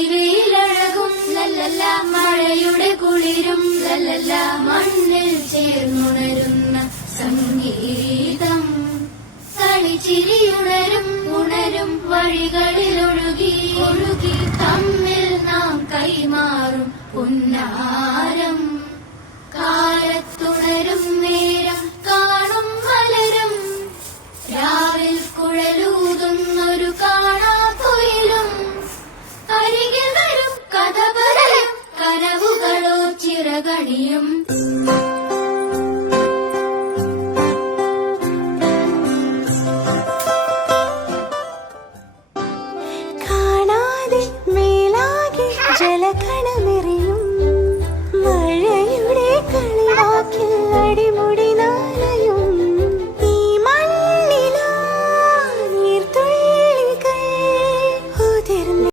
പടിവേലഴകും ലല്ലല്ല, മഴയുടെ കുളിരും ലല്ലല്ല, മണ്ണിൽ ചേർന്നുണരുന്ന സംഗീതം. കളിച്ചിരിയുണരും ഉണരും വഴികളിൽ ഒഴുകി ഒഴുകി തമ്മിൽ നാം കൈമാറും പുന്നാരം. കാലത്തുണരും നേരം കാണും മലരും, രാവിൽ കുഴലൂതുന്നൊരു കാണാക്കുയിലും. അരികിൽ വരും കഥ പറയും കനവുകളോ ചിറകണിയും. കാണാതെ മേലാകെ ജലകണ